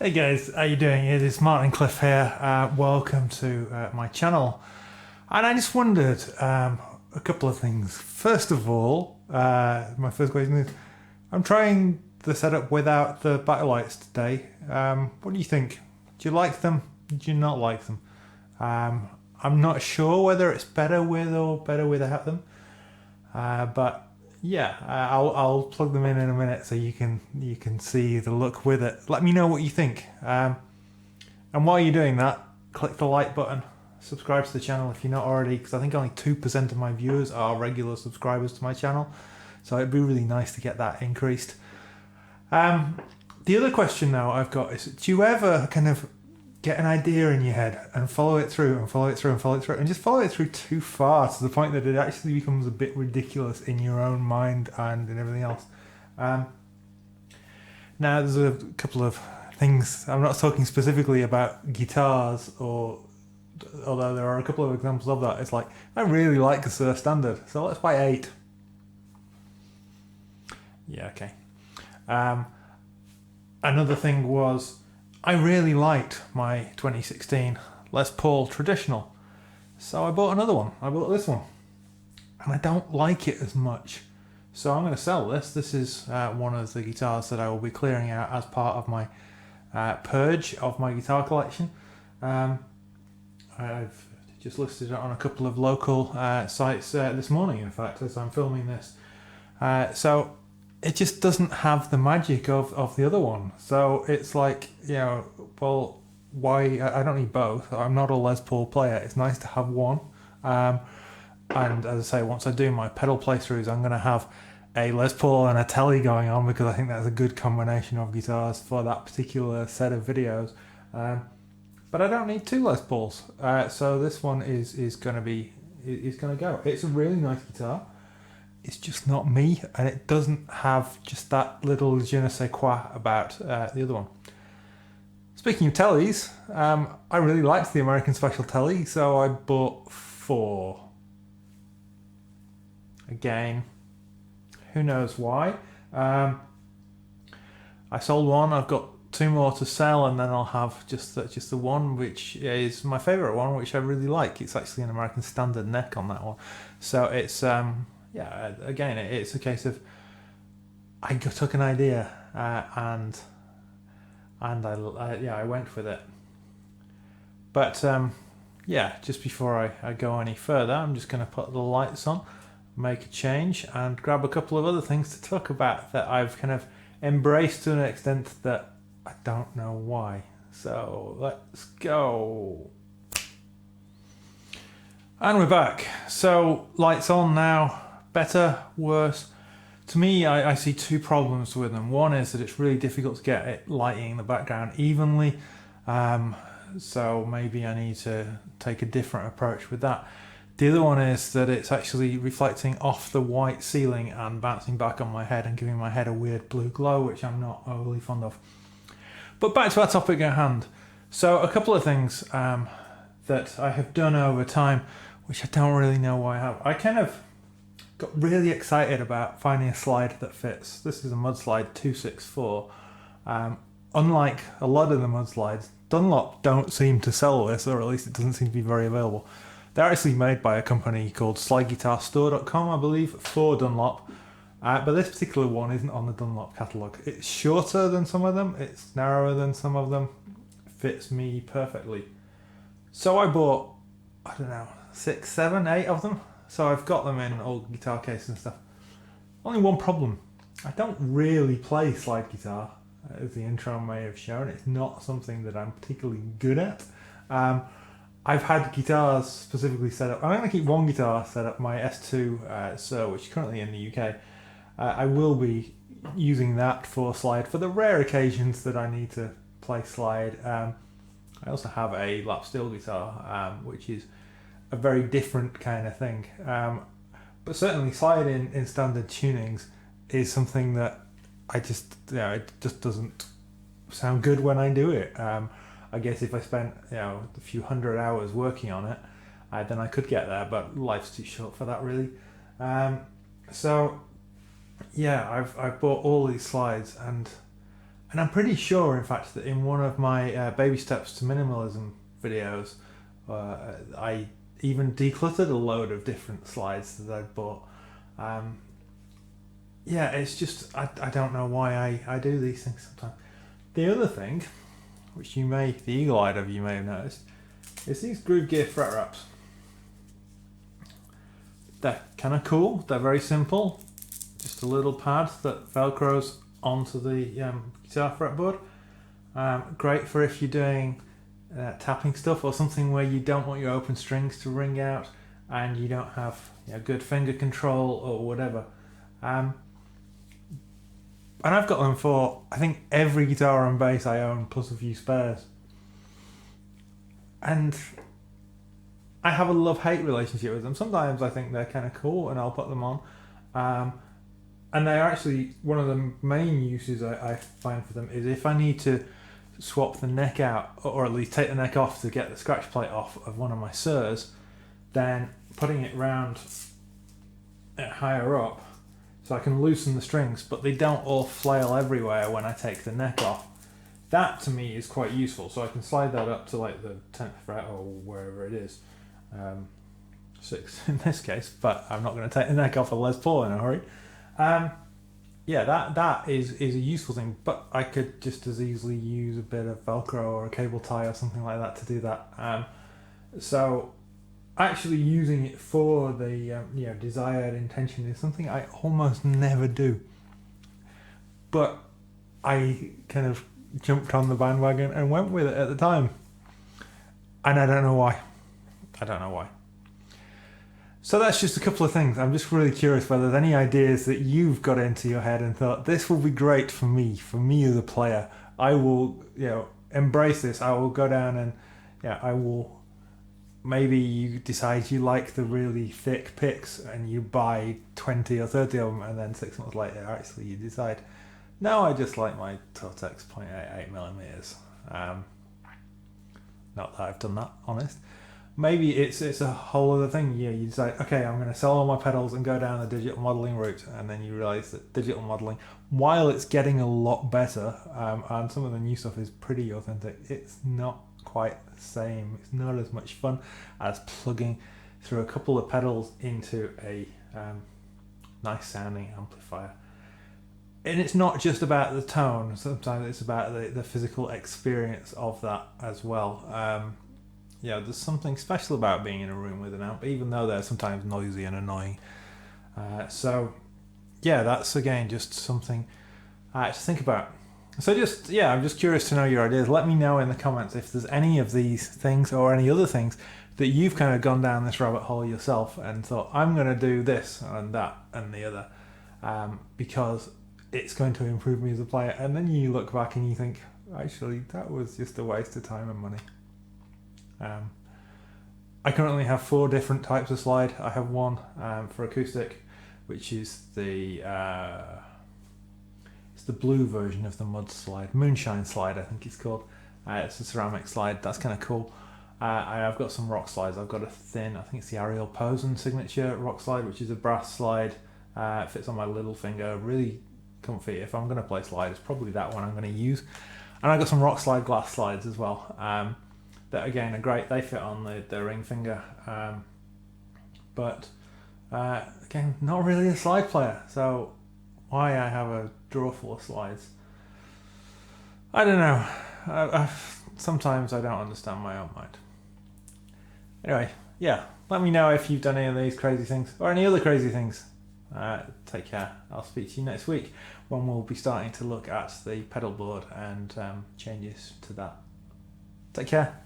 Hey guys, how you doing? It is Martin Cliffe here. Welcome to my channel. And I just wondered a couple of things. First of all, my first question is, I'm trying the setup without the backlights today. What do you think? Do you like them? Do you not like them? I'm not sure whether it's better with or better without them. But yeah, I'll plug them in a minute so you can see the look with it. Let me know what you think. And while you're doing that, click the like button. Subscribe to the channel if you're not already, because I think only 2% of my viewers are regular subscribers to my channel. So it'd be really nice to get that increased. The other question now I've got is, do you ever kind of get an idea in your head and follow it through and follow it through and follow it through and just follow it through too far to the point that it actually becomes a bit ridiculous in your own mind and in everything else? Now there's a couple of things. I'm not talking specifically about guitars, or although there are a couple of examples of that. It's like, I really like a Sir Standard, so let's buy 8. Yeah, okay. Another thing was, I really liked my 2016 Les Paul Traditional, so I bought another one. I bought this one, and I don't like it as much, so I'm going to sell this. This is one of the guitars that I will be clearing out as part of my purge of my guitar collection. I've just listed it on a couple of local sites this morning, in fact, as I'm filming this. So it just doesn't have the magic of the other one. So it's like, well, why? I don't need both. I'm not a Les Paul player. It's nice to have one. And as I say, once I do my pedal playthroughs, I'm going to have a Les Paul and a Telly going on, because I think that's a good combination of guitars for that particular set of videos. But I don't need 2 Les Pauls. So this one is going to go. It's a really nice guitar. It's just not me, and it doesn't have just that little je ne sais quoi about the other one. Speaking of Tellys, I really liked the American Special Telly, so I bought 4. Again, who knows why. I sold one. I've got 2 more to sell, and then I'll have just the one, which is my favourite one, which I really like. It's actually an American Standard neck on that one, so it's yeah, again, it's a case of I took an idea and I went with it. But yeah, just before I go any further, I'm just going to put the lights on, make a change, and grab a couple of other things to talk about that I've kind of embraced to an extent that I don't know why. So let's go. And we're back. So lights on now. Better, worse? To me, I see 2 problems with them. One is that it's really difficult to get it lighting the background evenly. So maybe I need to take a different approach with that. The other one is that it's actually reflecting off the white ceiling and bouncing back on my head and giving my head a weird blue glow, which I'm not overly fond of. But back to our topic at hand. So a couple of things that I have done over time, which I don't really know why I have. I kind of got really excited about finding a slide that fits. This is a Mudslide 264. Unlike a lot of the Mudslides, Dunlop don't seem to sell this, or at least it doesn't seem to be very available. They're actually made by a company called slideguitarstore.com, I believe, for Dunlop. But this particular one isn't on the Dunlop catalogue. It's shorter than some of them, it's narrower than some of them. It fits me perfectly. So I bought, I don't know, 6, 7, 8 of them. So I've got them in old guitar cases and stuff. Only one problem. I don't really play slide guitar, as the intro may have shown. It's not something that I'm particularly good at. I've had guitars specifically set up. I'm going to keep one guitar set up, my S2 Sir, which is currently in the UK. I will be using that for slide for the rare occasions that I need to play slide. I also have a lap steel guitar, which is a very different kind of thing. But certainly slide in standard tunings is something that I just, it just doesn't sound good when I do it. I guess if I spent, a few hundred hours working on it, then I could get there, but life's too short for that, really. So yeah, I've bought all these slides, and And I'm pretty sure, in fact, that in one of my baby steps to minimalism videos, I even decluttered a load of different slides that I'd bought. Yeah, it's just, I don't know why I do these things sometimes. The other thing, which the eagle-eyed of you may have noticed, is these Groove Gear fret wraps. They're kind of cool, they're very simple, just a little pad that velcros onto the guitar fretboard. Great for if you're doing tapping stuff or something where you don't want your open strings to ring out and you don't have good finger control or whatever. And I've got them for, I think, every guitar and bass I own, plus a few spares. And I have a love-hate relationship with them. Sometimes I think they're kind of cool and I'll put them on. And they're actually, one of the main uses I find for them is if I need to swap the neck out, or at least take the neck off to get the scratch plate off of one of my Suhrs, then putting it round higher up, so I can loosen the strings, but they don't all flail everywhere when I take the neck off. That to me is quite useful, so I can slide that up to like the 10th fret or wherever it is, 6 in this case, but I'm not going to take the neck off a Les Paul in a hurry. Yeah, that is a useful thing, but I could just as easily use a bit of Velcro or a cable tie or something like that to do that. So actually using it for the desired intention is something I almost never do, but I kind of jumped on the bandwagon and went with it at the time, and I don't know why. So that's just a couple of things. I'm just really curious whether there's any ideas that you've got into your head and thought, this will be great for me as a player. I will embrace this. I will go down and I will. Maybe you decide you like the really thick picks and you buy 20 or 30 of them, and then 6 months later actually you decide, no, I just like my Tortex 0.88mm. Not that I've done that, honest. Maybe it's a whole other thing. You decide, okay, I'm going to sell all my pedals and go down the digital modelling route, and then you realise that digital modelling, while it's getting a lot better, and some of the new stuff is pretty authentic, it's not quite the same. It's not as much fun as plugging through a couple of pedals into a nice sounding amplifier. And it's not just about the tone, sometimes it's about the physical experience of that as well. There's something special about being in a room with an amp, even though they're sometimes noisy and annoying. That's again just something to think about. So I'm just curious to know your ideas. Let me know in the comments if there's any of these things or any other things that you've kind of gone down this rabbit hole yourself and thought, I'm going to do this and that and the other, because it's going to improve me as a player. And then you look back and you think, actually, that was just a waste of time and money. I currently have 4 different types of slide. I have one for acoustic, which is the blue version of the mud slide, moonshine slide I think it's called. It's a ceramic slide, that's kind of cool. I've got some rock slides. I've got a thin, I think it's the Ariel Posen signature rock slide, which is a brass slide. It fits on my little finger, really comfy. If I'm going to play slide, it's probably that one I'm going to use. And I've got some rock slide glass slides as well. That again are great. They fit on the ring finger, but again, not really a slide player. So why I have a drawer full of slides, I don't know. Sometimes I don't understand my own mind. Anyway, let me know if you've done any of these crazy things or any other crazy things. Take care. I'll speak to you next week when we'll be starting to look at the pedal board and changes to that. Take care.